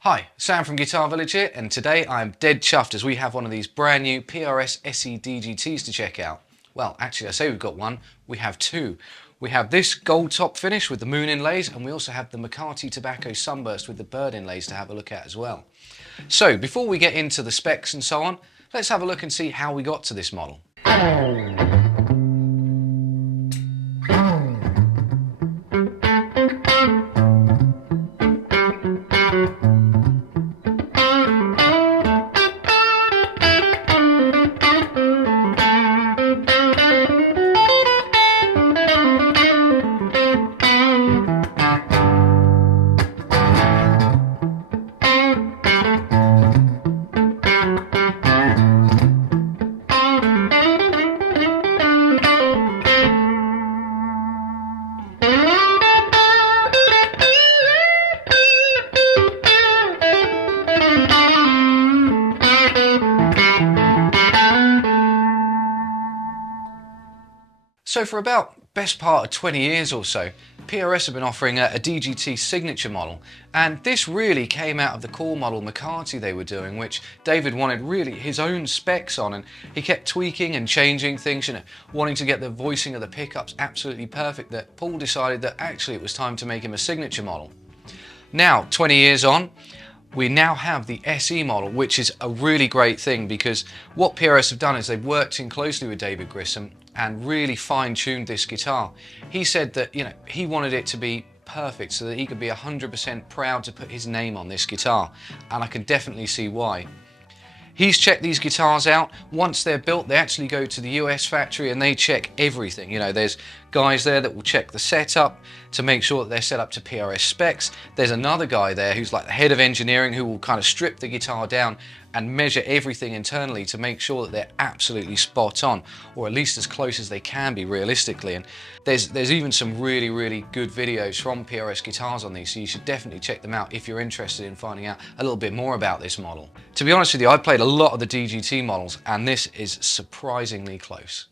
Hi, Sam from Guitar Village here, and today I'm dead chuffed as we have one of these brand new PRS SE DGTs to check out. Well, actually I say we've got one, we have two. We have this gold top finish with the moon inlays, and we also have the McCarthy Tobacco Sunburst with the bird inlays to have a look at as well. So before we get into the specs and so on, let's have a look and see how we got to this model. So for about best part of 20 years or so, PRS have been offering a DGT signature model, and this really came out of the core model McCarthy they were doing, which David wanted really his own specs on, and he kept tweaking and changing things, wanting to get the voicing of the pickups absolutely perfect, that Paul decided that actually it was time to make him a signature model. Now, 20 years on, we now have the SE model, which is a really great thing, because what PRS have done is they've worked in closely with David Grissom and really fine-tuned this guitar. He said that he wanted it to be perfect so that he could be 100% proud to put his name on this guitar, and I can definitely see why. He's checked these guitars out. Once they're built, they actually go to the US factory and they check everything. There's guys there that will check the setup to make sure that they're set up to PRS specs. There's another guy there who's like the head of engineering who will kind of strip the guitar down and measure everything internally to make sure that they're absolutely spot on, or at least as close as they can be realistically. And there's even some really good videos from PRS guitars on these, so you should definitely check them out if you're interested in finding out a little bit more about this model. To be honest with you, I've played a lot of the DGT models, and this is surprisingly close.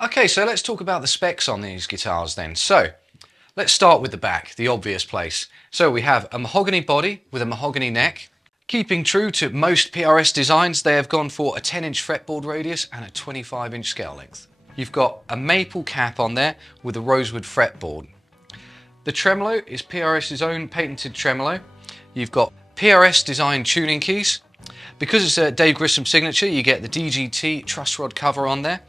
Okay, so let's talk about the specs on these guitars then. So let's start with the back, the obvious place. So we have a mahogany body with a mahogany neck. Keeping true to most PRS designs, they have gone for a 10-inch fretboard radius and a 25-inch scale length. You've got a maple cap on there with a rosewood fretboard. The tremolo is PRS's own patented tremolo. You've got PRS designed tuning keys. Because it's a Dave Grissom signature, you get the DGT truss rod cover on there.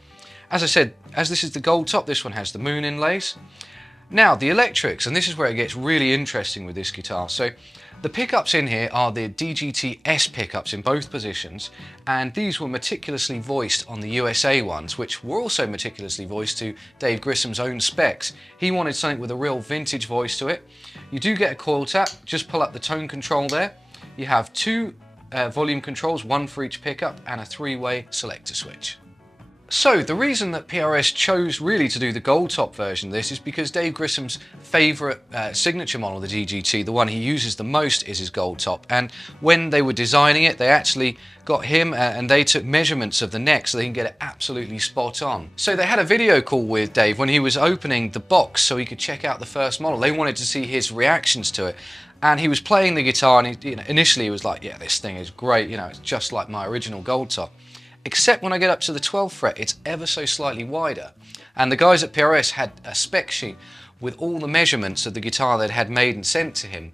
As I said, as this is the gold top, this one has the moon inlays. Now the electrics, and this is where it gets really interesting with this guitar. So the pickups in here are the DGT S pickups in both positions, and these were meticulously voiced on the USA ones, which were also meticulously voiced to Dave Grissom's own specs. He wanted something with a real vintage voice to it. You do get a coil tap, just pull up the tone control there. You have two volume controls, one for each pickup, and a three-way selector switch. So the reason that PRS chose really to do the gold top version of this is because Dave Grissom's favourite signature model, the DGT, the one he uses the most, is his gold top. And when they were designing it, they actually got him and they took measurements of the neck so they can get it absolutely spot on. So they had a video call with Dave when he was opening the box so he could check out the first model. They wanted to see his reactions to it. And he was playing the guitar and initially he was like, yeah, this thing is great, it's just like my original gold top. Except when I get up to the 12th fret, it's ever so slightly wider. And the guys at PRS had a spec sheet with all the measurements of the guitar they'd had made and sent to him.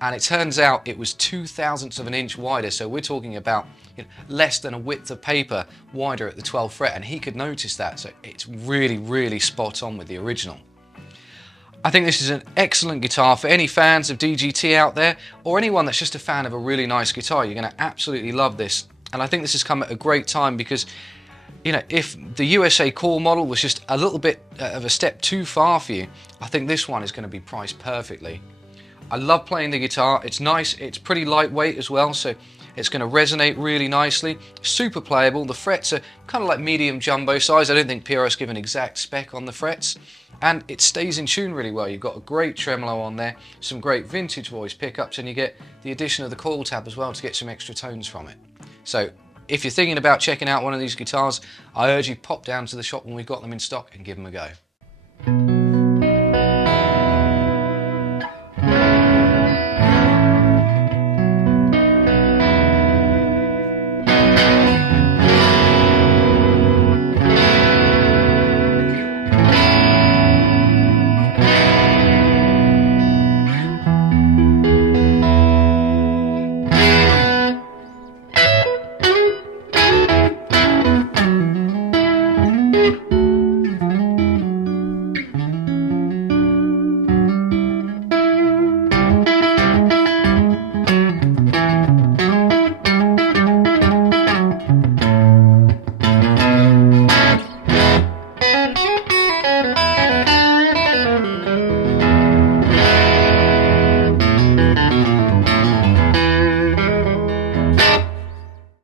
And it turns out it was 0.02 of an inch wider, so we're talking about less than a width of paper wider at the 12th fret, and he could notice that, so it's really, really spot on with the original. I think this is an excellent guitar for any fans of DGT out there, or anyone that's just a fan of a really nice guitar. You're going to absolutely love this. And I think this has come at a great time because, if the USA core model was just a little bit of a step too far for you, I think this one is going to be priced perfectly. I love playing the guitar. It's nice. It's pretty lightweight as well, so it's going to resonate really nicely. Super playable. The frets are kind of like medium jumbo size. I don't think PRS give an exact spec on the frets. And it stays in tune really well. You've got a great tremolo on there, some great vintage voice pickups, and you get the addition of the coil tab as well to get some extra tones from it. So if you're thinking about checking out one of these guitars, I urge you pop down to the shop when we've got them in stock and give them a go.